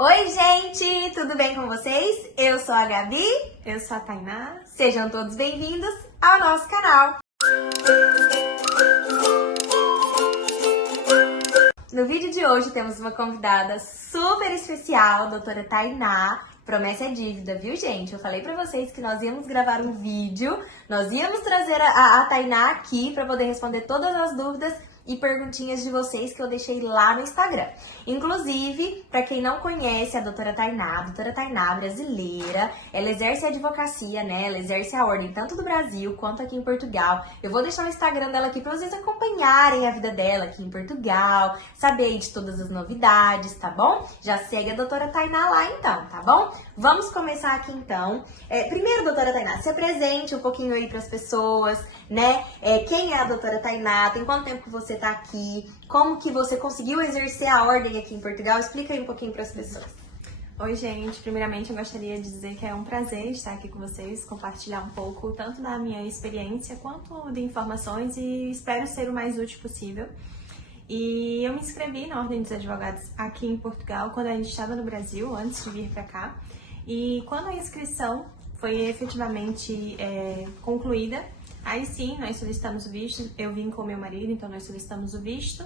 Oi, gente! Tudo bem com vocês? Eu sou a Gabi. Eu sou a Tainá. Sejam todos bem-vindos ao nosso canal. No vídeo de hoje temos uma convidada super especial, a doutora Tainá. Promessa é dívida, viu, gente? Eu falei pra vocês que nós íamos gravar um vídeo, nós íamos trazer a Tainá aqui pra poder responder todas as dúvidas e perguntinhas de vocês que eu deixei lá no Instagram. Inclusive, para quem não conhece a doutora Tainá brasileira, ela exerce a advocacia, né? Ela exerce a ordem tanto do Brasil quanto aqui em Portugal. Eu vou deixar o Instagram dela aqui para vocês acompanharem a vida dela aqui em Portugal, saber de todas as novidades, tá bom? Já segue a doutora Tainá lá então, tá bom? Vamos começar aqui então. Primeiro, doutora Tainá, se apresente um pouquinho aí para as pessoas, né? Quem é a doutora Tainá? Tem quanto tempo que você tá aqui? Como que você conseguiu exercer a ordem aqui em Portugal? Explica aí um pouquinho para as pessoas. Oi, gente. Primeiramente, eu gostaria de dizer que é um prazer estar aqui com vocês, compartilhar um pouco tanto da minha experiência quanto de informações e espero ser o mais útil possível. E eu me inscrevi na Ordem dos Advogados aqui em Portugal quando a gente estava no Brasil, antes de vir para cá. E quando a inscrição foi efetivamente concluída, aí sim, nós solicitamos o visto. Eu vim com meu marido, então nós solicitamos o visto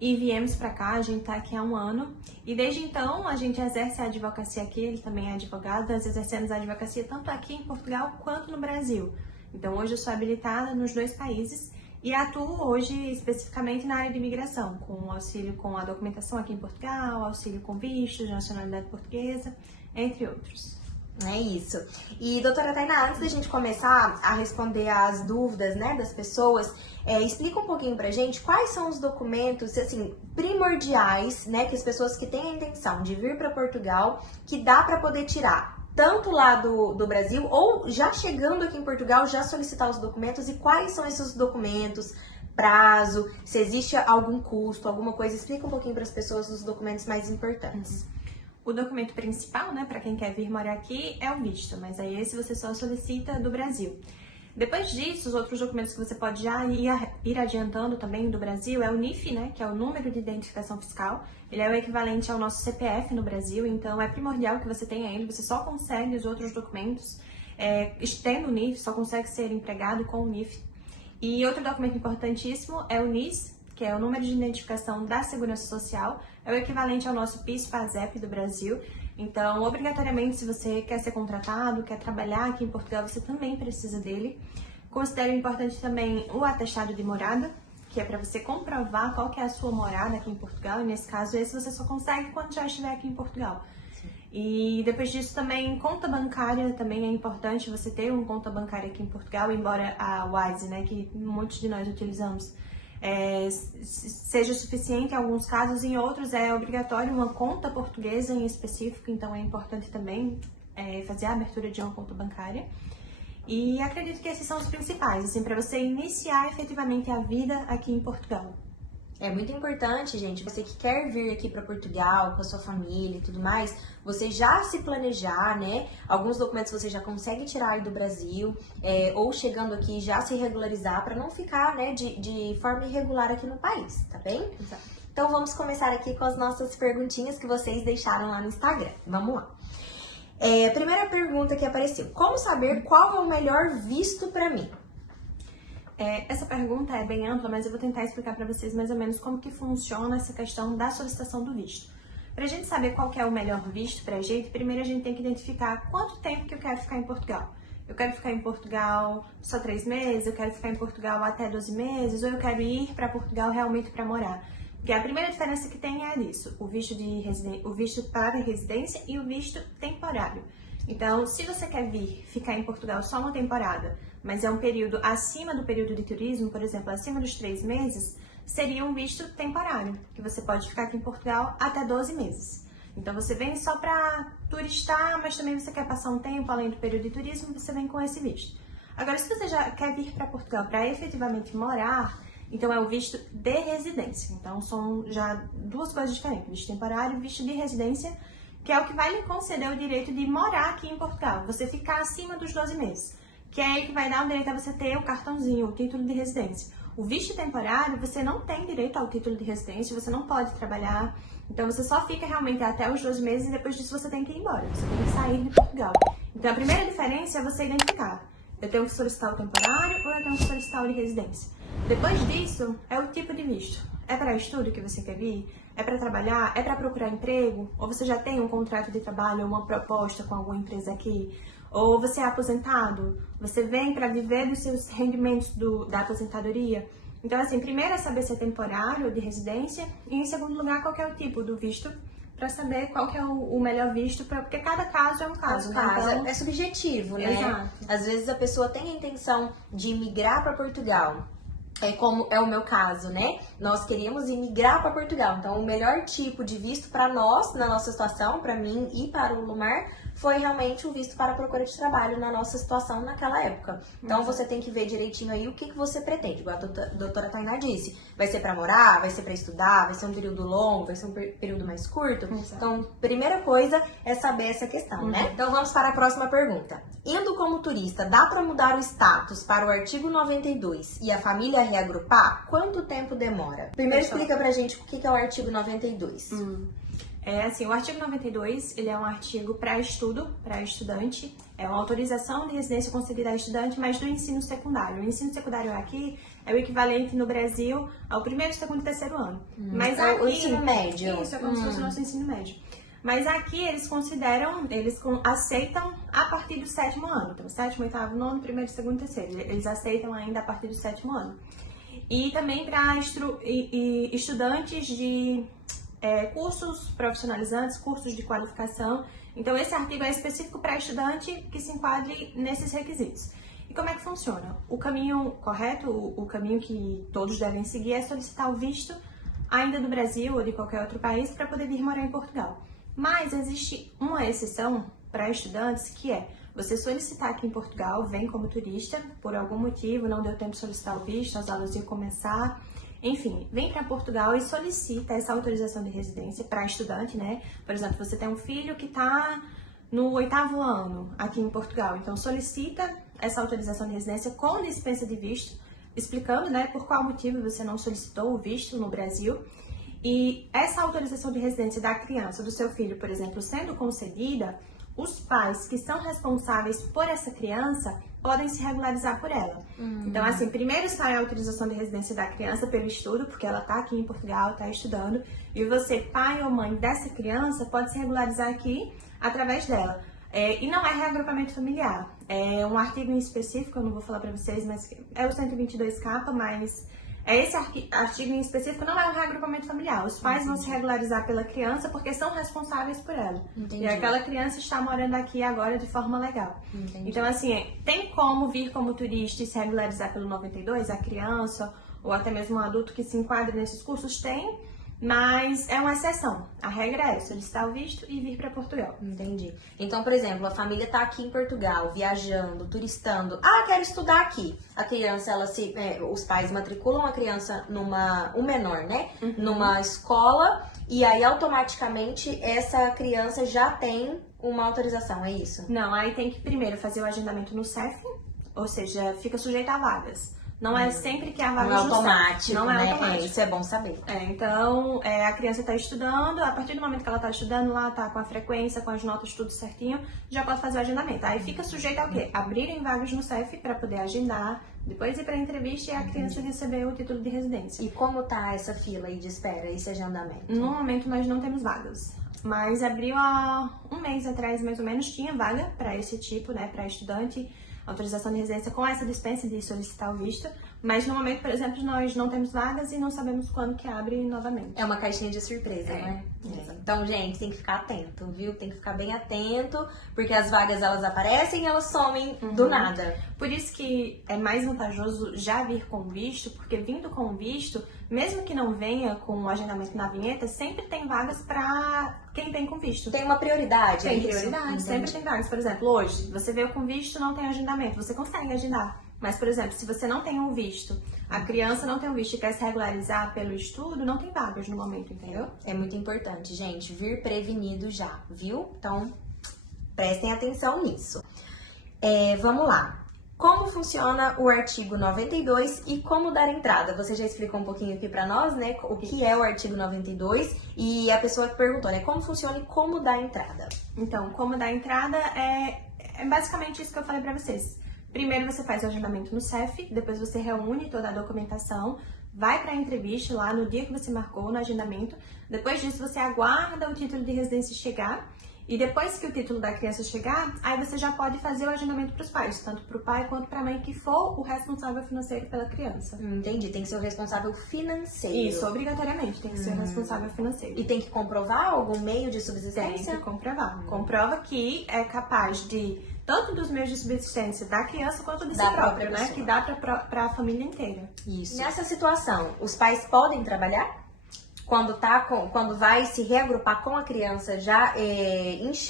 e viemos para cá. A gente tá aqui há um ano e desde então a gente exerce a advocacia aqui. Ele também é advogado, nós exercemos a advocacia tanto aqui em Portugal quanto no Brasil. Então hoje eu sou habilitada nos dois países e atuo hoje especificamente na área de imigração, com auxílio com a documentação aqui em Portugal, auxílio com visto de nacionalidade portuguesa, entre outros. É isso. E, doutora Tainá, antes da gente começar a responder as dúvidas, né, das pessoas, explica um pouquinho pra gente quais são os documentos, assim, primordiais, né, que as pessoas que têm a intenção de vir para Portugal, que dá para poder tirar, tanto lá do Brasil, ou já chegando aqui em Portugal, já solicitar os documentos, e quais são esses documentos, prazo, se existe algum custo, alguma coisa. Explica um pouquinho para as pessoas os documentos mais importantes. O documento principal, né, para quem quer vir morar aqui, é o visto, mas aí esse você só solicita do Brasil. Depois disso, os outros documentos que você pode já ir adiantando também do Brasil é o NIF, né, que é o número de identificação fiscal. Ele é o equivalente ao nosso CPF no Brasil, então é primordial que você tenha ele. Você só consegue os outros documentos tendo o NIF, só consegue ser empregado com o NIF. E outro documento importantíssimo é o NIS, que é o número de identificação da Segurança Social, é o equivalente ao nosso PIS/PASEP do Brasil. Então, obrigatoriamente, se você quer ser contratado, quer trabalhar aqui em Portugal, você também precisa dele. Considero importante também o atestado de morada, que é para você comprovar qual que é a sua morada aqui em Portugal, e nesse caso, esse você só consegue quando já estiver aqui em Portugal. Sim. E depois disso também, conta bancária, também é importante você ter uma conta bancária aqui em Portugal, embora a Wise, né, que muitos de nós utilizamos, seja suficiente em alguns casos, em outros é obrigatório uma conta portuguesa em específico, então é importante também fazer a abertura de uma conta bancária. E acredito que esses são os principais, assim, para você iniciar efetivamente a vida aqui em Portugal. É muito importante, gente, você que quer vir aqui para Portugal com a sua família e tudo mais, você já se planejar, né? Alguns documentos você já consegue tirar aí do Brasil, ou chegando aqui já se regularizar para não ficar, né, de forma irregular aqui no país, tá bem? Exato. Então vamos começar aqui com as nossas perguntinhas que vocês deixaram lá no Instagram. Vamos lá. A primeira pergunta que apareceu: como saber qual é o melhor visto para mim? Essa pergunta é bem ampla, mas eu vou tentar explicar para vocês mais ou menos como que funciona essa questão da solicitação do visto. Para a gente saber qual que é o melhor visto para a gente, primeiro a gente tem que identificar quanto tempo que eu quero ficar em Portugal. Eu quero ficar em Portugal só 3 meses, eu quero ficar em Portugal até 12 meses, ou eu quero ir para Portugal realmente para morar. Porque a primeira diferença que tem é isso, o visto para residência e o visto temporário. Então, se você quer vir ficar em Portugal só uma temporada, mas é um período acima do período de turismo, por exemplo, acima dos 3 meses, seria um visto temporário, que você pode ficar aqui em Portugal até 12 meses. Então, você vem só para turistar, mas também você quer passar um tempo além do período de turismo, você vem com esse visto. Agora, se você já quer vir para Portugal para efetivamente morar, então é o visto de residência. Então, são já duas coisas diferentes, visto temporário e visto de residência, que é o que vai lhe conceder o direito de morar aqui em Portugal, você ficar acima dos 12 meses, que é aí que vai dar o direito a você ter o cartãozinho, o título de residência. O visto temporário, você não tem direito ao título de residência, você não pode trabalhar. Então, você só fica realmente até os 12 meses e depois disso você tem que ir embora. Você tem que sair de Portugal. Então, a primeira diferença é você identificar. Eu tenho que solicitar o temporário ou eu tenho que solicitar o de residência. Depois disso, é o tipo de visto. É para estudo que você quer vir? É para trabalhar? É para procurar emprego? Ou você já tem um contrato de trabalho ou uma proposta com alguma empresa aqui? Ou você é aposentado? Você vem para viver dos seus rendimentos da aposentadoria? Então, assim, primeiro é saber se é temporário ou de residência. E, em segundo lugar, qual que é o tipo do visto, para saber qual que é o melhor visto, porque cada caso é um caso, né? Então, é subjetivo, né? Exato. Às vezes a pessoa tem a intenção de migrar para Portugal. É como é o meu caso, né? Nós queríamos imigrar para Portugal. Então, o melhor tipo de visto para nós, na nossa situação, para mim e para o Lumar, foi realmente o visto para a procura de trabalho na nossa situação naquela época. Então, você tem que ver direitinho aí o que você pretende. Igual a doutora Tainá disse. Vai ser para morar? Vai ser para estudar? Vai ser um período longo? Vai ser um período mais curto? Exato. Então, primeira coisa é saber essa questão, né? Então, vamos para a próxima pergunta. Indo como turista, dá para mudar o status para o artigo 92 e a família reagrupar? Quanto tempo demora? Primeiro explica pra gente o que é o artigo 92. É assim, o artigo 92, ele é um artigo para estudo, para estudante, é uma autorização de residência concedida a estudante, mas do ensino secundário. O ensino secundário aqui é o equivalente no Brasil ao primeiro, segundo e terceiro ano. Mas É aqui, o ensino médio. Isso, é como se fosse o nosso ensino médio. Mas aqui eles consideram, aceitam a partir do sétimo ano. Então, sétimo, oitavo, nono, primeiro, segundo e terceiro. Eles aceitam ainda a partir do sétimo ano. E também para estudantes de cursos profissionalizantes, cursos de qualificação. Então, esse artigo é específico para estudante que se enquadre nesses requisitos. E como é que funciona? O caminho correto, o caminho que todos devem seguir é solicitar o visto ainda do Brasil ou de qualquer outro país para poder vir morar em Portugal. Mas existe uma exceção para estudantes que é você solicitar aqui em Portugal, vem como turista, por algum motivo, não deu tempo de solicitar o visto, as aulas iam começar. Enfim, vem para Portugal e solicita essa autorização de residência para estudante, né? Por exemplo, você tem um filho que está no 8º ano aqui em Portugal, então solicita essa autorização de residência com dispensa de visto, explicando, né, por qual motivo você não solicitou o visto no Brasil. E essa autorização de residência da criança, do seu filho, por exemplo, sendo concedida, os pais que são responsáveis por essa criança podem se regularizar por ela. Então, assim, primeiro sai a autorização de residência da criança pelo estudo, porque ela está aqui em Portugal, está estudando, e você, pai ou mãe dessa criança, pode se regularizar aqui através dela. E não é reagrupamento familiar. É um artigo em específico, eu não vou falar para vocês, mas é o 122K, mas esse artigo em específico não é um reagrupamento familiar. Os pais vão se regularizar pela criança porque são responsáveis por ela. Entendi. E aquela criança está morando aqui agora de forma legal. Entendi. Então, assim, tem como vir como turista e se regularizar pelo 92, a criança ou até mesmo um adulto que se enquadre nesses cursos? Tem, mas é uma exceção. A regra é solicitar o visto e vir para Portugal. Entendi. Então, por exemplo, a família tá aqui em Portugal, viajando, turistando. Ah, quero estudar aqui. A criança, os pais matriculam a criança o menor, né? Numa escola, e aí automaticamente essa criança já tem uma autorização, é isso? Não, aí tem que primeiro fazer o agendamento no CEF, ou seja, fica sujeito a vagas. Não é sempre que a vaga Não é no CEF. automático, Não é né? automático. Isso é bom saber. Então, a criança está estudando, a partir do momento que ela está estudando lá, tá com a frequência, com as notas, tudo certinho, já pode fazer o agendamento. Aí fica sujeito ao quê? Abrirem vagas no CEF para poder agendar, depois ir para a entrevista e a criança receber o título de residência. E como tá essa fila aí de espera, esse agendamento? No momento nós não temos vagas, mas abriu há um mês atrás, mais ou menos, tinha vaga para esse tipo, né, para estudante, autorização de residência com essa dispensa de solicitar o visto. Mas no momento, por exemplo, nós não temos vagas e não sabemos quando que abre novamente. É uma caixinha de surpresa, né? Então, gente, tem que ficar atento, viu? Tem que ficar bem atento, porque as vagas, elas aparecem e elas somem do nada. Por isso que é mais vantajoso já vir com visto, porque vindo com visto, mesmo que não venha com o agendamento na vinheta, sempre tem vagas para quem vem com visto. Tem uma prioridade, Tem é isso? prioridade, sempre tem vagas. Por exemplo, hoje, você veio com visto, não tem agendamento, você consegue agendar. Mas, por exemplo, se você não tem um visto, a criança não tem um visto e quer se regularizar pelo estudo, não tem vagas no momento, entendeu? É muito importante, gente, vir prevenido já, viu? Então, prestem atenção nisso. Vamos lá. Como funciona o artigo 92 e como dar entrada? Você já explicou um pouquinho aqui pra nós, né? O que é o artigo 92 e a pessoa perguntou, né? Como funciona e como dar entrada? Então, como dar entrada é basicamente isso que eu falei pra vocês. Primeiro você faz o agendamento no CEF, depois você reúne toda a documentação, vai para a entrevista lá no dia que você marcou no agendamento. Depois disso você aguarda o título de residência chegar. E depois que o título da criança chegar, aí você já pode fazer o agendamento para os pais, tanto para o pai quanto para a mãe que for o responsável financeiro pela criança. Entendi, tem que ser o responsável financeiro. Isso, obrigatoriamente, tem que ser o responsável financeiro. E tem que comprovar algum meio de Tem subsistência? que comprovar. Comprova que é capaz de, tanto dos meios de subsistência da criança quanto de si Da próprio, própria né? pessoa. Que dá para a família inteira. Isso. Nessa situação, os pais podem trabalhar? Quando vai se reagrupar com a criança já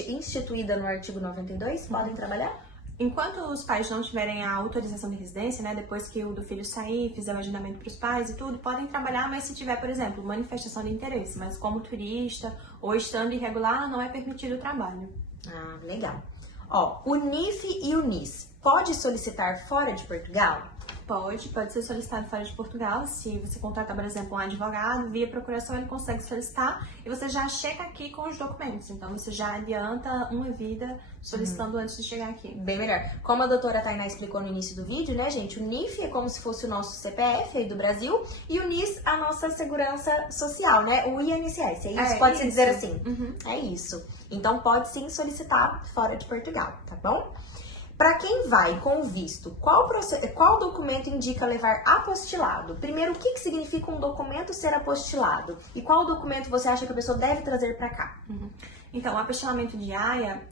instituída no artigo 92, podem trabalhar? Enquanto os pais não tiverem a autorização de residência, né, depois que o do filho sair, fizer o agendamento para os pais e tudo, podem trabalhar, mas se tiver, por exemplo, manifestação de interesse, mas como turista ou estando irregular, não é permitido o trabalho. Ah, legal. Ó, o NIF e o NIS, pode solicitar fora de Portugal? Pode ser solicitado fora de Portugal. Se você contratar, por exemplo, um advogado, via procuração ele consegue solicitar e você já chega aqui com os documentos. Então você já adianta uma vida solicitando antes de chegar aqui. Bem melhor. Como a doutora Tainá explicou no início do vídeo, né, gente? O NIF é como se fosse o nosso CPF aí do Brasil e o NIS a nossa segurança social, né? O INSS, é isso? Pode-se dizer assim? É isso. Então pode sim solicitar fora de Portugal, tá bom? Para quem vai com visto, qual documento indica levar apostilado? Primeiro, o que significa um documento ser apostilado? E qual documento você acha que a pessoa deve trazer para cá? Então, o apostilamento de AIA,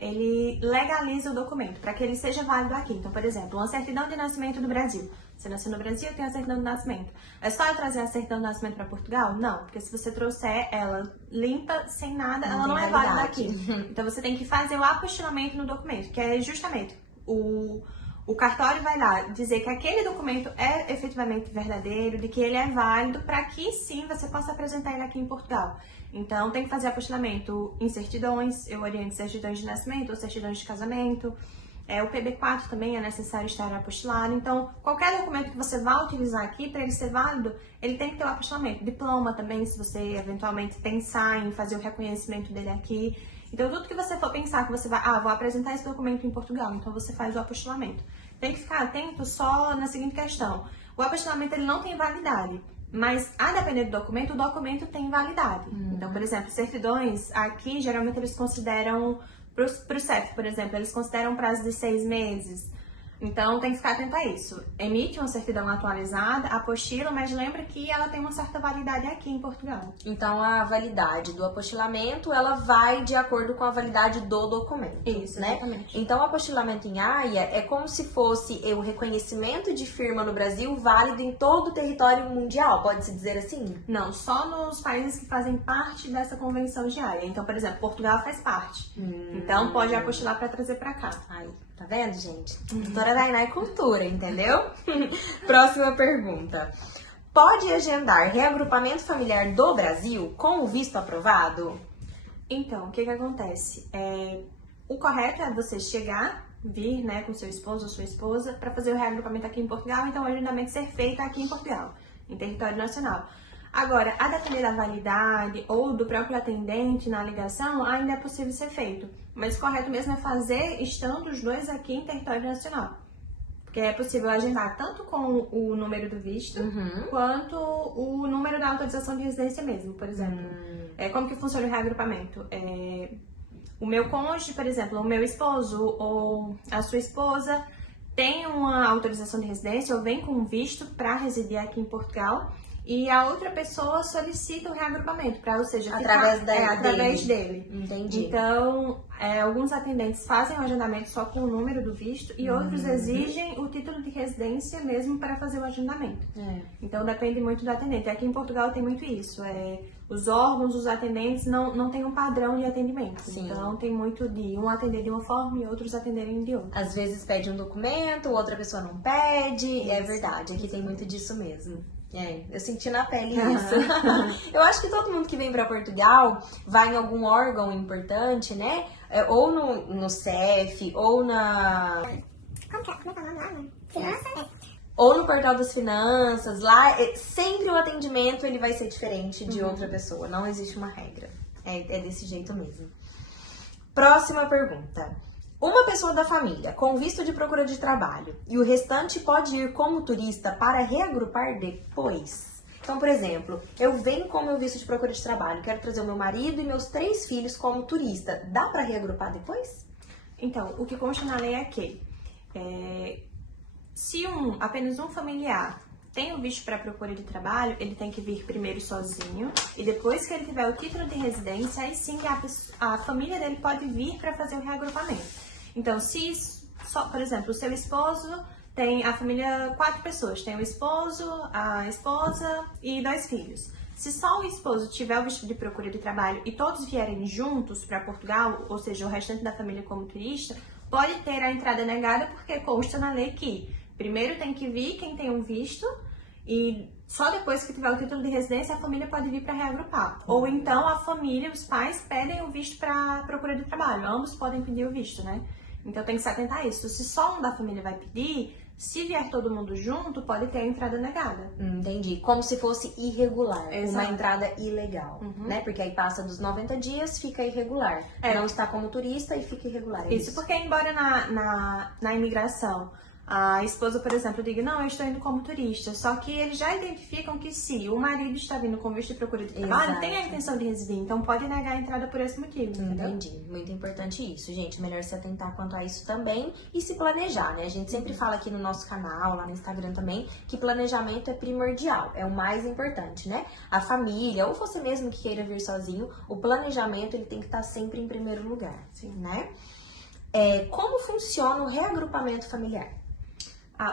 ele legaliza o documento para que ele seja válido aqui. Então, por exemplo, uma certidão de nascimento do Brasil. Você nasceu no Brasil, tem a certidão de nascimento. É só eu trazer a certidão de nascimento para Portugal? Não, porque se você trouxer ela limpa, sem nada, ela não é válida aqui. Então, você tem que fazer o apostilamento no documento, que é justamente o cartório vai lá dizer que aquele documento é efetivamente verdadeiro, de que ele é válido, para que sim você possa apresentar ele aqui em Portugal. Então, tem que fazer apostilamento em certidões, eu oriento certidões de nascimento ou certidões de casamento. O PB4 também é necessário estar apostilado. Então, qualquer documento que você vá utilizar aqui, para ele ser válido, ele tem que ter o apostilamento. Diploma também, se você eventualmente pensar em fazer o reconhecimento dele aqui. Então, tudo que você for pensar que você vai, vou apresentar esse documento em Portugal, então você faz o apostilamento. Tem que ficar atento só na seguinte questão. O apostilamento, ele não tem validade, mas a depender do documento, o documento tem validade. Então, por exemplo, certidões, aqui, geralmente eles consideram, para o CEF, por exemplo, eles consideram um prazo de 6 meses. Então, tem que ficar atento a isso. Emite uma certidão atualizada, apostila, mas lembra que ela tem uma certa validade aqui em Portugal. Então, a validade do apostilamento, ela vai de acordo com a validade do documento. Isso, né? exatamente. Então, o apostilamento em AIA é como se fosse o reconhecimento de firma no Brasil válido em todo o território mundial, pode-se dizer assim? Não, só nos países que fazem parte dessa convenção de AIA. Então, por exemplo, Portugal faz parte. Então, pode apostilar para trazer para cá. Aí, tá vendo, gente? Doutora Tainá é cultura, entendeu? Próxima pergunta. Pode agendar reagrupamento familiar do Brasil com o visto aprovado? Então, o que acontece? O correto é você vir, né, com seu esposo ou sua esposa para fazer o reagrupamento aqui em Portugal, então o agendamento ser feito aqui em Portugal, em território nacional. Agora, a depender da validade ou do próprio atendente na ligação, ainda é possível ser feito. Mas o correto mesmo é fazer estando os dois aqui em território nacional. Porque é possível agendar tanto com o número do visto, quanto o número da autorização de residência mesmo, por exemplo. Como que funciona o reagrupamento? O meu cônjuge, por exemplo, o meu esposo ou a sua esposa tem uma autorização de residência ou vem com um visto para residir aqui em Portugal. E a outra pessoa solicita o reagrupamento, ou seja, através dele. Entendi. Então, alguns atendentes fazem o agendamento só com o número do visto e outros exigem o título de residência mesmo para fazer o agendamento. Então, depende muito do atendente. Aqui em Portugal tem muito isso. Os órgãos, os atendentes não têm um padrão de atendimento. Sim. Então, tem muito de um atender de uma forma e outros atenderem de outra. Às vezes pede um documento, outra pessoa não pede. É verdade, aqui tem muito disso mesmo. Eu senti na pele isso. Eu acho que todo mundo que vem para Portugal vai em algum órgão importante, né? Ou no CEF, ou Como é que é o nome lá, né? Finanças? Ou no portal das finanças, lá, sempre o atendimento ele vai ser diferente de outra pessoa. Não existe uma regra. É desse jeito mesmo. Próxima pergunta. Uma pessoa da família com visto de procura de trabalho e o restante pode ir como turista para reagrupar depois? Então, por exemplo, eu venho com meu visto de procura de trabalho, quero trazer o meu marido e meus 3 filhos como turista. Dá para reagrupar depois? Então, o que consta na lei é que se apenas um familiar tem o visto para procura de trabalho, ele tem que vir primeiro sozinho e depois que ele tiver o título de residência, aí sim a família dele pode vir para fazer o reagrupamento. Então, por exemplo, o seu esposo tem a família 4 pessoas, tem o esposo, a esposa e 2 filhos. Se só o esposo tiver o visto de procura de trabalho e todos vierem juntos para Portugal, ou seja, o restante da família como turista, pode ter a entrada negada porque consta na lei que primeiro tem que vir quem tem um visto e só depois que tiver o título de residência a família pode vir para reagrupar. Ou então a família, os pais pedem o visto para procura de trabalho. Ambos podem pedir o visto, né? Então tem que se atentar a isso. Se só um da família vai pedir, se vier todo mundo junto, pode ter a entrada negada. Entendi. Como se fosse irregular, Exato. uma entrada ilegal, né? Porque aí passa dos 90 dias, fica irregular. Não está como turista e fica irregular. Isso porque, embora na imigração a esposa, por exemplo, diga, não, eu estou indo como turista, só que eles já identificam que se o marido está vindo com visto de procura de trabalho, tem a intenção de residir, então pode negar a entrada por esse motivo, entendeu? Entendi. Muito importante isso, gente. Melhor se atentar quanto a isso também e se planejar, né? A gente sempre fala aqui no nosso canal, lá no Instagram também, que planejamento é primordial, é o mais importante, né? A família, ou você mesmo que queira vir sozinho, o planejamento ele tem que estar sempre em primeiro lugar, né? Como funciona o reagrupamento familiar?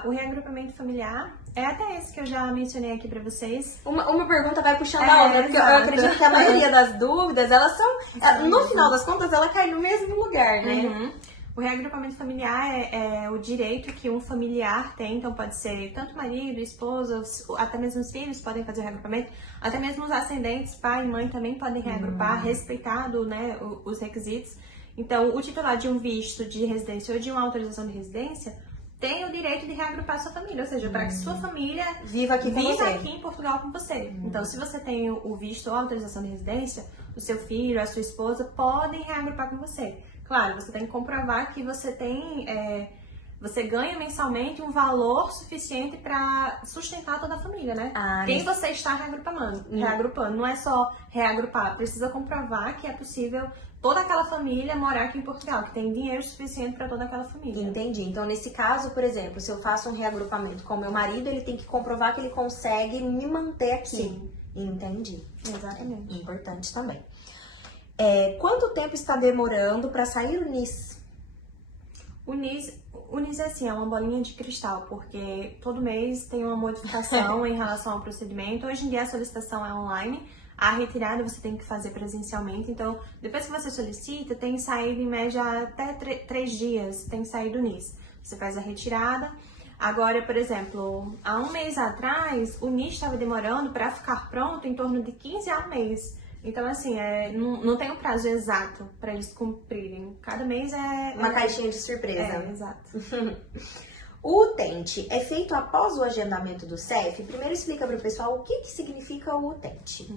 O reagrupamento familiar é até esse que eu já mencionei aqui pra vocês. Uma pergunta vai puxando a outra, porque eu acredito que a maioria das dúvidas, elas são, no final das contas, ela cai no mesmo lugar, né? O reagrupamento familiar é o direito que um familiar tem, então pode ser tanto marido, esposa, até mesmo os filhos podem fazer o reagrupamento, até mesmo os ascendentes, pai e mãe também podem reagrupar, respeitado, né, os requisitos. Então, o titular de um visto de residência ou de uma autorização de residência tem o direito de reagrupar sua família, ou seja, para que sua família viva aqui em Portugal com você. Então, se você tem o visto ou a autorização de residência, o seu filho, a sua esposa podem reagrupar com você. Claro, você tem que comprovar que você tem, você ganha mensalmente um valor suficiente para sustentar toda a família, né? Quem você está reagrupando. Não é só reagrupar, precisa comprovar que é possível toda aquela família morar aqui em Portugal, que tem dinheiro suficiente para toda aquela família. Entendi. Então, nesse caso, por exemplo, se eu faço um reagrupamento com meu marido, ele tem que comprovar que ele consegue me manter aqui. Sim. Entendi. Exatamente. Importante também. Quanto tempo está demorando para sair o NIS? O NIS é assim, é uma bolinha de cristal, porque todo mês tem uma modificação em relação ao procedimento. Hoje em dia a solicitação é online, a retirada você tem que fazer presencialmente. Então, depois que você solicita, tem saído em média até 3 dias, tem saído o NIS. Você faz a retirada. Agora, por exemplo, há um mês atrás, o NIS estava demorando para ficar pronto em torno de 15 a um mês. Então, assim, não tem um prazo exato para eles cumprirem. Cada mês uma caixinha de surpresa. Exato. O utente é feito após o agendamento do CEF? Primeiro explica para o pessoal o que significa o utente.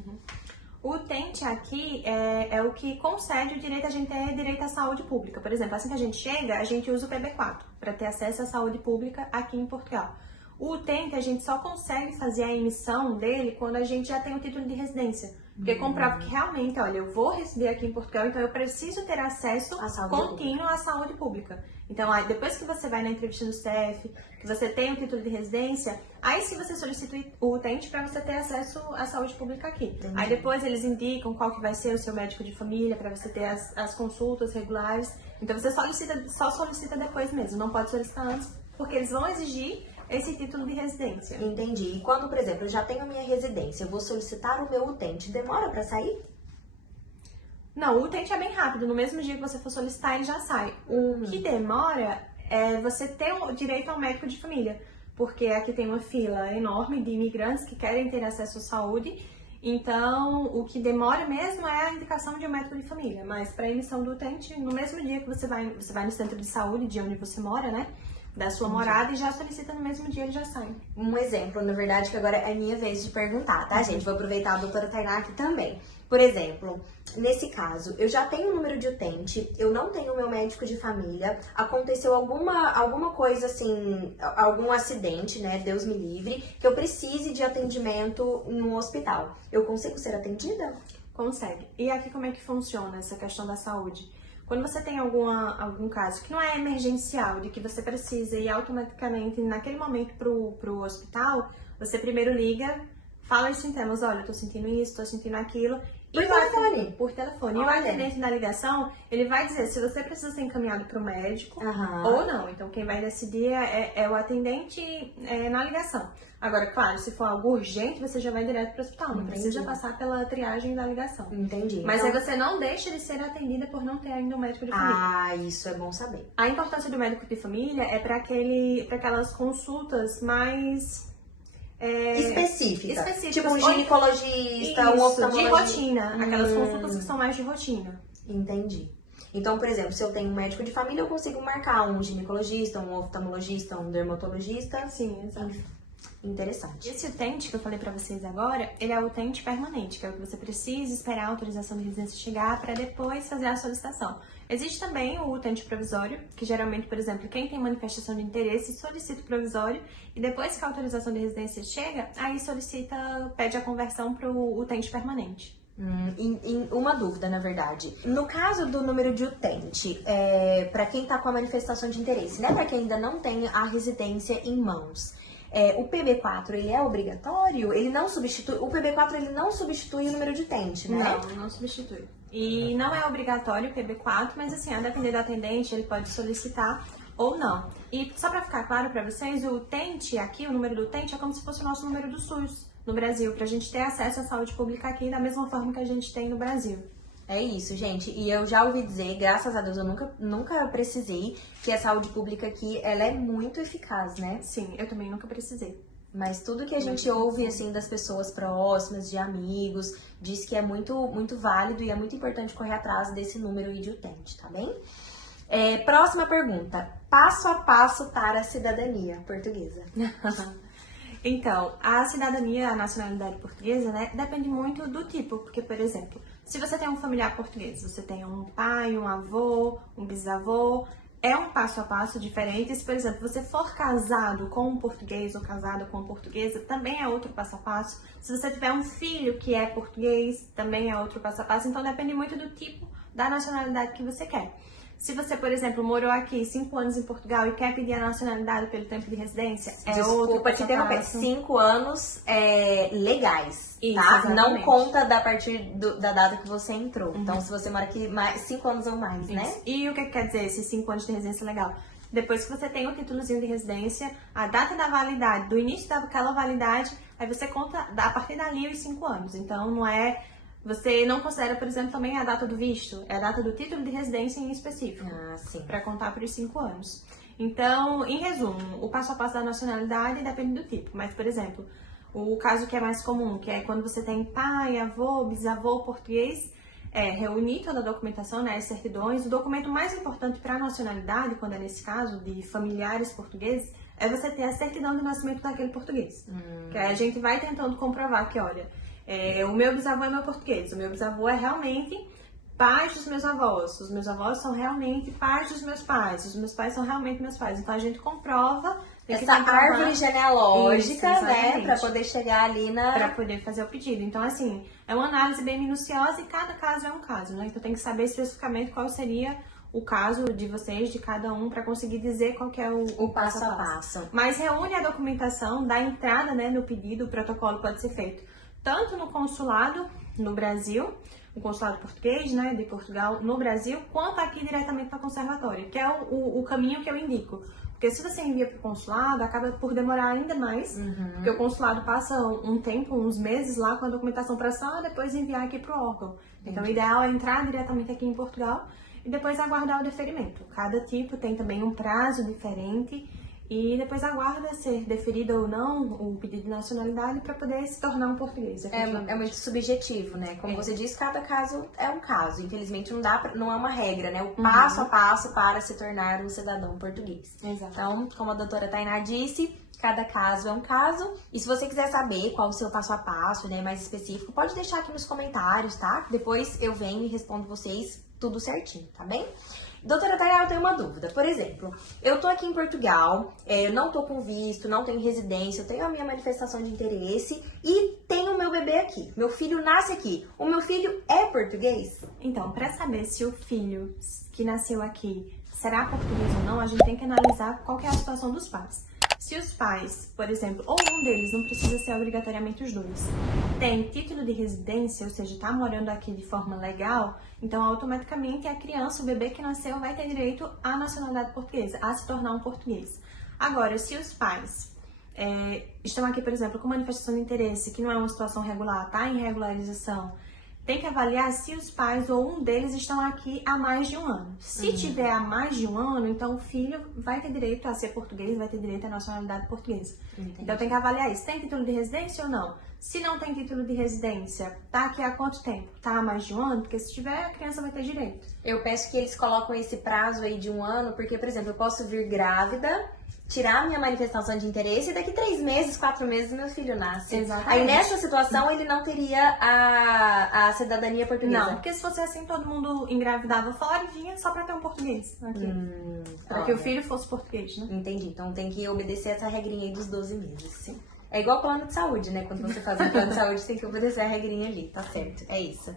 O utente aqui é o que concede o direito, a gente ter direito à saúde pública. Por exemplo, assim que a gente chega, a gente usa o PB4 para ter acesso à saúde pública aqui em Portugal. O utente, a gente só consegue fazer a emissão dele quando a gente já tem o título de residência. Porque comprova que realmente, olha, eu vou residir aqui em Portugal, então eu preciso ter acesso contínuo à saúde pública. Então, aí, depois que você vai na entrevista no CEF, que você tem o título de residência, aí sim você solicita o utente para você ter acesso à saúde pública aqui. Entendi. Aí depois eles indicam qual que vai ser o seu médico de família, para você ter as consultas regulares. Então, você só solicita depois mesmo, não pode solicitar antes, porque eles vão exigir esse título de residência. Entendi. E quando, por exemplo, eu já tenho a minha residência, eu vou solicitar o meu utente, demora para sair? Não, o utente é bem rápido. No mesmo dia que você for solicitar, ele já sai. O que demora é você ter o direito ao médico de família. Porque aqui tem uma fila enorme de imigrantes que querem ter acesso à saúde. Então, o que demora mesmo é a indicação de um médico de família. Mas para a emissão do utente, no mesmo dia que você vai no centro de saúde, de onde você mora, né? da sua morada e já solicita no mesmo dia, ele já sai. Um exemplo, na verdade, que agora é minha vez de perguntar, tá, gente? Vou aproveitar a doutora Tainá aqui também. Por exemplo, nesse caso, eu já tenho o número de utente, eu não tenho o meu médico de família, aconteceu alguma coisa assim, algum acidente, né, Deus me livre, que eu precise de atendimento em um hospital. Eu consigo ser atendida? Consegue. E aqui como é que funciona essa questão da saúde? Quando você tem algum caso que não é emergencial, de que você precisa ir automaticamente naquele momento pro hospital, você primeiro liga, fala os sintomas, olha, eu tô sentindo isso, tô sentindo aquilo. Por telefone? Por telefone. E o atendente da ligação, ele vai dizer se você precisa ser encaminhado para o médico ou não. Então, quem vai decidir é o atendente na ligação. Agora, claro, se for algo urgente, você já vai direto para o hospital. Não precisa passar pela triagem da ligação. Entendi. Mas então... aí você não deixa de ser atendida por não ter ainda um médico de família. Ah, isso é bom saber. A importância do médico de família é para aquelas consultas mais... específicas. Tipo um Ou- ginecologista, um Isso, oftalmologista. de rotina. Aquelas consultas que são mais de rotina. Entendi. Então, por exemplo, se eu tenho um médico de família, eu consigo marcar um ginecologista, um oftalmologista, um dermatologista. Sim, exato. Interessante. Esse utente que eu falei pra vocês agora, ele é o utente permanente, que é o que você precisa esperar a autorização de residência chegar para depois fazer a solicitação. Existe também o utente provisório, que geralmente, por exemplo, quem tem manifestação de interesse solicita o provisório e depois que a autorização de residência chega, aí pede a conversão para o utente permanente. Uma dúvida, na verdade. No caso do número de utente, para quem tá com a manifestação de interesse, né? Para quem ainda não tem a residência em mãos. O PB4, ele é obrigatório? Ele não substitui... O PB4, ele não substitui o número de utente, né? Não substitui. E não é obrigatório o PB4, mas assim, a depender do atendente, ele pode solicitar ou não. E só para ficar claro para vocês, o utente aqui, o número do utente, é como se fosse o nosso número do SUS no Brasil, pra gente ter acesso à saúde pública aqui da mesma forma que a gente tem no Brasil. É isso, gente. E eu já ouvi dizer, graças a Deus, eu nunca precisei, que a saúde pública aqui, ela é muito eficaz, né? Sim, eu também nunca precisei. Mas tudo que a gente ouve, assim, das pessoas próximas, de amigos, diz que é muito, muito válido e é muito importante correr atrás desse número aí de utente, tá bem? Próxima pergunta. Passo a passo para a cidadania portuguesa. Então, a cidadania, a nacionalidade portuguesa, né, depende muito do tipo, porque, por exemplo, se você tem um familiar português, você tem um pai, um avô, um bisavô, é um passo a passo diferente. Se, por exemplo, você for casado com um português ou casada com uma portuguesa, também é outro passo a passo. Se você tiver um filho que é português, também é outro passo a passo. Então, depende muito do tipo da nacionalidade que você quer. Se você, por exemplo, morou aqui 5 anos em Portugal e quer pedir a nacionalidade pelo tempo de residência, outro Desculpa te interromper. 5 anos legais, Isso, tá? exatamente. Não conta a partir da data que você entrou. Então, se você mora aqui 5 anos ou mais, né? Isso. E o que quer dizer esses 5 anos de residência legal? Depois que você tem o títulozinho de residência, a data da validade, do início daquela validade, aí você conta a partir dali os 5 anos. Então, não é... Você não considera, por exemplo, também a data do visto, é a data do título de residência em específico. Sim. Para contar por os 5 anos. Então, em resumo, o passo a passo da nacionalidade depende do tipo. Mas, por exemplo, o caso que é mais comum, que é quando você tem pai, avô, bisavô português, reunir toda a documentação, né, as certidões. O documento mais importante para a nacionalidade, quando é nesse caso de familiares portugueses, é você ter a certidão de nascimento daquele português. Que aí a gente vai tentando comprovar que, olha, o meu bisavô é meu português, o meu bisavô é realmente pai dos meus avós, os meus avós são realmente pais dos meus pais, os meus pais são realmente meus pais. Então a gente comprova essa árvore genealógica, isso, né, para poder chegar ali para poder fazer o pedido. Então assim, é uma análise bem minuciosa e cada caso é um caso, né? Então tem que saber especificamente qual seria o caso de vocês, de cada um, para conseguir dizer qual que é o passo a passo. Mas reúne a documentação da entrada, né, no pedido, o protocolo pode ser feito tanto no consulado no Brasil, o consulado português, né, de Portugal no Brasil, quanto aqui diretamente na conservatória, que é o caminho que eu indico. Porque se você envia para o consulado, acaba por demorar ainda mais, porque o consulado passa um tempo, uns meses lá com a documentação para só depois enviar aqui para o órgão. Então, o ideal é entrar diretamente aqui em Portugal e depois aguardar o deferimento. Cada tipo tem também um prazo diferente E depois aguarda ser deferido ou não o pedido de nacionalidade para poder se tornar um português. É muito subjetivo, né? Como você disse, cada caso é um caso. Infelizmente não é uma regra, né? O passo a passo para se tornar um cidadão português. Exato. Então, como a doutora Tainá disse, cada caso é um caso. E se você quiser saber qual o seu passo a passo, né, mais específico, pode deixar aqui nos comentários, tá? Depois eu venho e respondo vocês tudo certinho, tá bem? Doutora Tainá, eu tenho uma dúvida. Por exemplo, eu tô aqui em Portugal, eu não tô com visto, não tenho residência, eu tenho a minha manifestação de interesse e tenho o meu bebê aqui. Meu filho nasce aqui. O meu filho é português? Então, para saber se o filho que nasceu aqui será português ou não, a gente tem que analisar qual que é a situação dos pais. Se os pais, por exemplo, ou um deles, não precisa ser obrigatoriamente os dois, tem título de residência, ou seja, está morando aqui de forma legal, então automaticamente a criança, o bebê que nasceu, vai ter direito à nacionalidade portuguesa, a se tornar um português. Agora, se os pais estão aqui, por exemplo, com manifestação de interesse, que não é uma situação regular, está em regularização, tem que avaliar se os pais ou um deles estão aqui há mais de um ano. Se tiver há mais de um ano, então o filho vai ter direito a ser português, vai ter direito à nacionalidade portuguesa. Entendi. Então tem que avaliar isso. Tem título de residência ou não? Se não tem título de residência, tá aqui há quanto tempo? Tá há mais de um ano? Porque se tiver, a criança vai ter direito. Eu peço que eles colocam esse prazo aí de um ano, porque, por exemplo, eu posso vir grávida, tirar minha manifestação de interesse e daqui 3 meses, 4 meses meu filho nasce. Exatamente. Aí nessa situação ele não teria a cidadania portuguesa. Não, porque se fosse assim, todo mundo engravidava fora e vinha só pra ter um português aqui. Pra que o filho fosse português, né? Entendi. Então tem que obedecer essa regrinha aí dos 12 meses. Sim. É igual plano de saúde, né? Quando você faz um plano de saúde, tem que obedecer a regrinha ali, tá certo? É isso.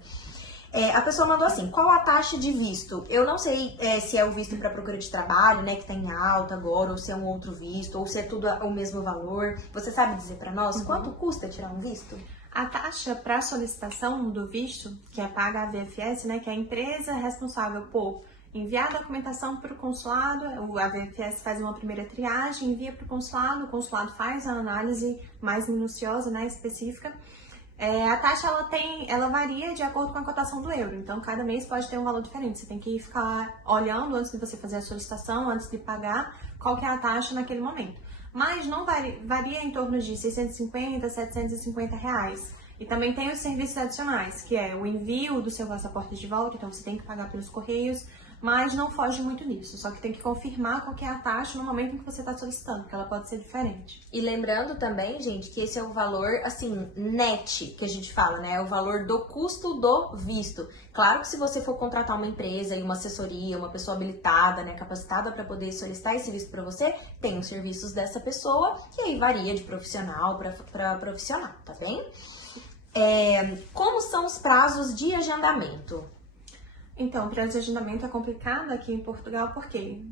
A pessoa mandou assim, qual a taxa de visto? Eu não sei se é o visto para procura de trabalho, né, que tá em alta agora, ou se é um outro visto, ou se é tudo o mesmo valor. Você sabe dizer para nós quanto custa tirar um visto? A taxa para solicitação do visto, que é paga a VFS, né, que é a empresa responsável por enviar a documentação para o consulado, a VFS faz uma primeira triagem, envia para o consulado faz a análise mais minuciosa, né, específica. A taxa ela varia de acordo com a cotação do euro, então cada mês pode ter um valor diferente. Você tem que ficar olhando antes de você fazer a solicitação, antes de pagar, qual que é a taxa naquele momento. Mas não varia em torno de 650, 750 reais. E também tem os serviços adicionais, que é o envio do seu passaporte de volta, então você tem que pagar pelos correios, mas não foge muito disso. Só que tem que confirmar qual que é a taxa no momento em que você está solicitando, porque ela pode ser diferente. E lembrando também, gente, que esse é o valor, assim, net, que a gente fala, né? É o valor do custo do visto. Claro que se você for contratar uma empresa e uma assessoria, uma pessoa habilitada, né, capacitada para poder solicitar esse visto para você, tem os serviços dessa pessoa, que aí varia de profissional para profissional, tá bem? Como são os prazos de agendamento? Então, o prazo de agendamento é complicado aqui em Portugal porque,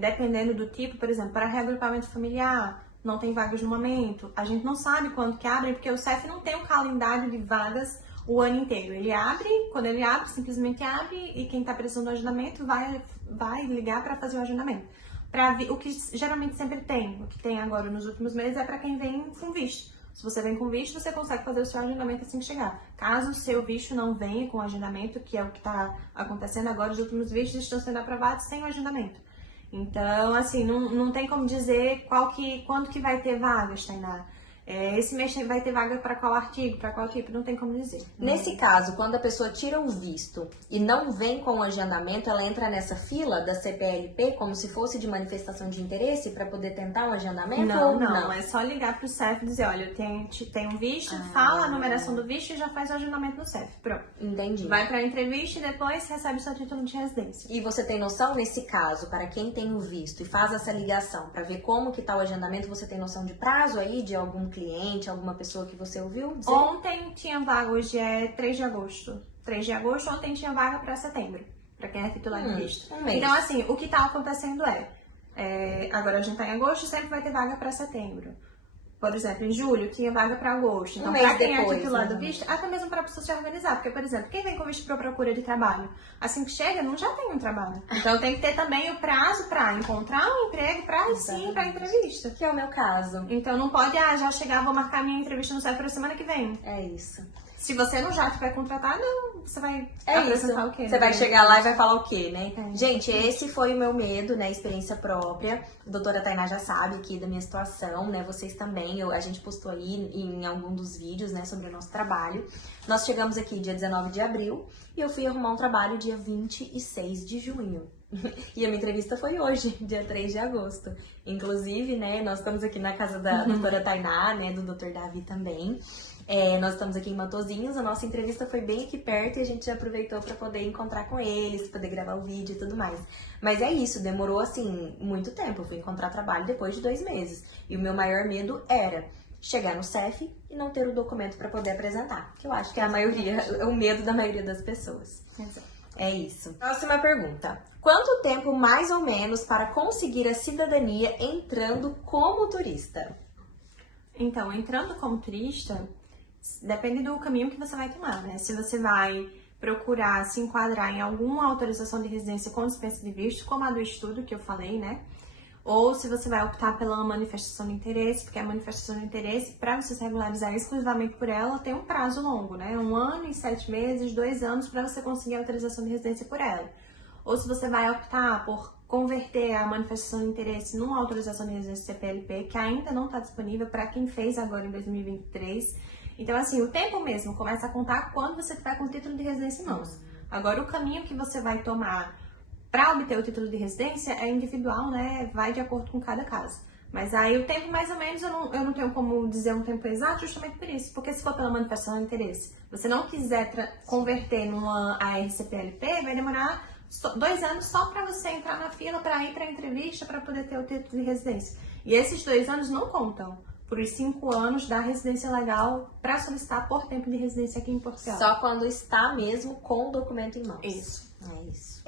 dependendo do tipo, por exemplo, para reagrupamento familiar, não tem vagas no momento. A gente não sabe quando que abre, porque o CEF não tem um calendário de vagas o ano inteiro. Ele abre, quando ele abre, simplesmente abre e quem está precisando do agendamento vai ligar para fazer o agendamento. O que geralmente sempre tem, o que tem agora nos últimos meses é para quem vem com visto. Se você vem com visto, você consegue fazer o seu agendamento assim que chegar. Caso o seu visto não venha com agendamento, que é o que está acontecendo agora, os últimos vistos estão sendo aprovados sem o agendamento. Então, assim, não tem como dizer quando que vai ter vagas, Tainá. Esse mês vai ter vaga para qual artigo, para qual tipo, não tem como dizer. Nesse caso, quando a pessoa tira o visto e não vem com o agendamento, ela entra nessa fila da CPLP como se fosse de manifestação de interesse para poder tentar um agendamento? Não. É só ligar pro CEF e dizer, olha, eu tenho um visto, fala a numeração do visto e já faz o agendamento no CEF. Pronto. Entendi. Vai pra entrevista e depois recebe o seu título de residência. E você tem noção, nesse caso, para quem tem o visto e faz essa ligação para ver como que tá o agendamento, você tem noção de prazo aí de algum cliente, alguma pessoa que você ouviu dizer? Ontem tinha vaga, hoje é 3 de agosto. 3 de agosto, ontem tinha vaga para setembro, para quem é titular de visto. Um mês. Então, assim, o que tá acontecendo agora a gente tá em agosto, sempre vai ter vaga para setembro. Por exemplo, em julho tinha vaga para agosto. Então, para quem é titular do visto, até mesmo para a pessoa se organizar. Porque, por exemplo, quem vem com visto para procura de trabalho, assim que chega, não já tem um trabalho. Então, tem que ter também o prazo para encontrar um emprego, para sim, para entrevista. Que é o meu caso. Então, não pode, já chegar, vou marcar minha entrevista no CEF para semana que vem. É isso. Se você não já tiver contratado, você vai É apresentar isso. o quê? Você vai chegar lá e vai falar o quê, né? É. Gente, esse foi o meu medo, né? Experiência própria. A doutora Tainá já sabe aqui da minha situação, né? Vocês também. A gente postou aí em algum dos vídeos, né? Sobre o nosso trabalho. Nós chegamos aqui dia 19 de abril e eu fui arrumar um trabalho dia 26 de junho. E a minha entrevista foi hoje, dia 3 de agosto. Inclusive, né? Nós estamos aqui na casa da doutora Tainá, né? Do doutor Davi também. Nós estamos aqui em Matosinhos, a nossa entrevista foi bem aqui perto e a gente já aproveitou para poder encontrar com eles, poder gravar o vídeo e tudo mais. Mas é isso, demorou assim muito tempo. Eu fui encontrar trabalho depois de 2 meses. E o meu maior medo era chegar no CEF e não ter o documento para poder apresentar. Que eu acho que é o medo da maioria das pessoas. Exato. É isso. Próxima pergunta. Quanto tempo mais ou menos para conseguir a cidadania entrando como turista? Então, entrando como turista, depende do caminho que você vai tomar, né? Se você vai procurar se enquadrar em alguma autorização de residência com dispensa de visto, como a do estudo que eu falei, né? Ou se você vai optar pela manifestação de interesse, porque a manifestação de interesse, para você se regularizar exclusivamente por ela, tem um prazo longo, né? 1 ano e 7 meses, 2 anos para você conseguir a autorização de residência por ela. Ou se você vai optar por converter a manifestação de interesse numa autorização de residência CPLP, que ainda não está disponível para quem fez agora em 2023. Então, assim, o tempo mesmo começa a contar quando você tiver com o título de residência em mãos. Agora, o caminho que você vai tomar para obter o título de residência é individual, né? Vai de acordo com cada caso. Mas aí o tempo, mais ou menos, eu não tenho como dizer um tempo exato justamente por isso. Porque se for pela manifestação de interesse, você não quiser converter numa ARCPLP, vai demorar 2 anos só para você entrar na fila, para ir para a entrevista, para poder ter o título de residência. E esses 2 anos não contam por os 5 anos da residência legal para solicitar por tempo de residência aqui em Portugal. Só quando está mesmo com o documento em mãos. Isso. É isso.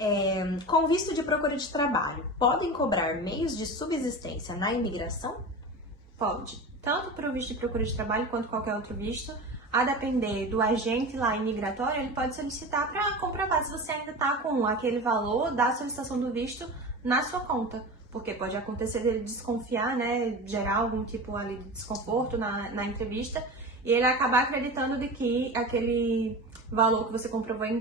Com visto de procura de trabalho, podem cobrar meios de subsistência na imigração? Pode. Tanto para o visto de procura de trabalho quanto qualquer outro visto. A depender do agente lá imigratório, ele pode solicitar para comprovar se você ainda está com aquele valor da solicitação do visto na sua conta. Porque pode acontecer dele desconfiar, né, gerar algum tipo ali de desconforto na entrevista e ele acabar acreditando de que aquele valor que você comprovou em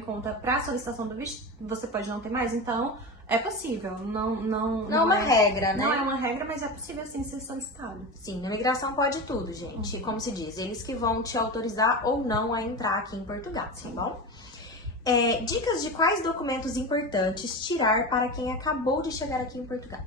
conta para a solicitação do visto, você pode não ter mais. Então, é possível. Não é uma regra, né? Não é uma regra, mas é possível sim ser solicitado. Sim, na imigração pode tudo, gente. Como se diz, eles que vão te autorizar ou não a entrar aqui em Portugal, tá bom? Dicas de quais documentos importantes tirar para quem acabou de chegar aqui em Portugal.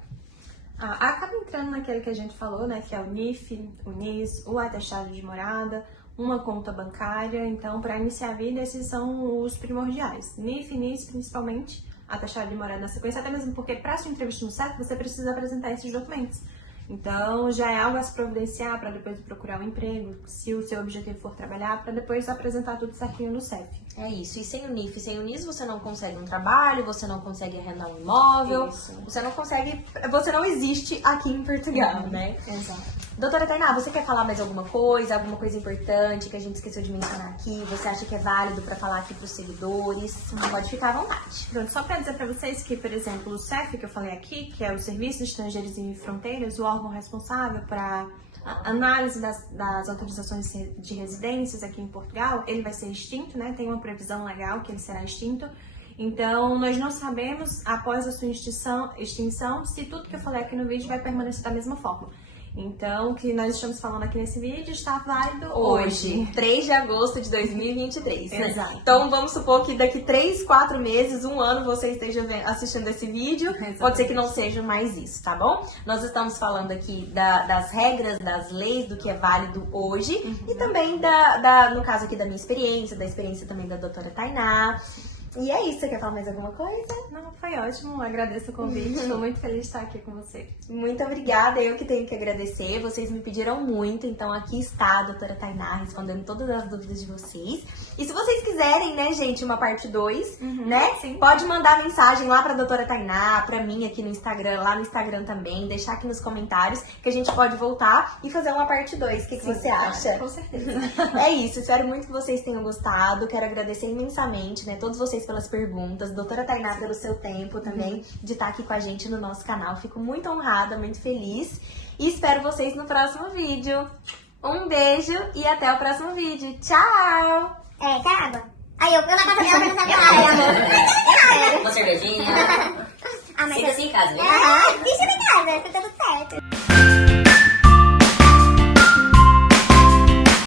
Acaba entrando naquele que a gente falou, né? Que é o NIF, o NIS, o atestado de morada, uma conta bancária. Então, para iniciar a vida, esses são os primordiais. NIF, NIS, principalmente, atestado de morada na sequência, até mesmo porque para sua entrevista no CEF, você precisa apresentar esses documentos. Então, já é algo a se providenciar para depois procurar um emprego, se o seu objetivo for trabalhar, para depois apresentar tudo certinho no CEF. É isso. E sem o NIF, sem o NIS, você não consegue um trabalho, você não consegue arrendar um imóvel, Isso. você não existe aqui em Portugal, né? Exato. Doutora Tainá, você quer falar mais alguma coisa importante que a gente esqueceu de mencionar aqui? Você acha que é válido para falar aqui para os seguidores? Pode ficar à vontade. Pronto, só para dizer para vocês que, por exemplo, o CEF que eu falei aqui, que é o Serviço de Estrangeiros e Fronteiras, o órgão responsável para a análise das autorizações de residências aqui em Portugal, ele vai ser extinto, né? Tem uma previsão legal que ele será extinto. Então, nós não sabemos, após a sua extinção, se tudo que eu falei aqui no vídeo vai permanecer da mesma forma. Então, o que nós estamos falando aqui nesse vídeo está válido hoje. 3 de agosto de 2023, né? Exato. Então, vamos supor que daqui 3, 4 meses, 1 ano, você esteja assistindo esse vídeo. Exatamente. Pode ser que não seja mais isso, tá bom? Nós estamos falando aqui das regras, das leis, do que é válido hoje. E também, no caso aqui, da minha experiência, da experiência também da doutora Tainá. E é isso, você quer falar mais alguma coisa? Não, foi ótimo, agradeço o convite, estou muito feliz de estar aqui com você. Muito obrigada, eu que tenho que agradecer, vocês me pediram muito, então aqui está a doutora Tainá respondendo todas as dúvidas de vocês. E se vocês quiserem, né, gente, uma parte 2, né, sim. pode mandar mensagem lá pra doutora Tainá, pra mim aqui no Instagram, lá no Instagram também, deixar aqui nos comentários que a gente pode voltar e fazer uma parte 2, o que você acha? Com certeza. É isso, espero muito que vocês tenham gostado, quero agradecer imensamente, né, todos vocês pelas perguntas, doutora Tainá pelo seu tempo também de estar aqui com a gente no nosso canal. Fico muito honrada, muito feliz e espero vocês no próximo vídeo. Um beijo e até o próximo vídeo. Tchau! quer água? Aí eu na casa dela perguntava água, amor. Uma cervejinha. Ah, mas Fica assim em casa, né? Aham, deixa em casa, fica tudo certo.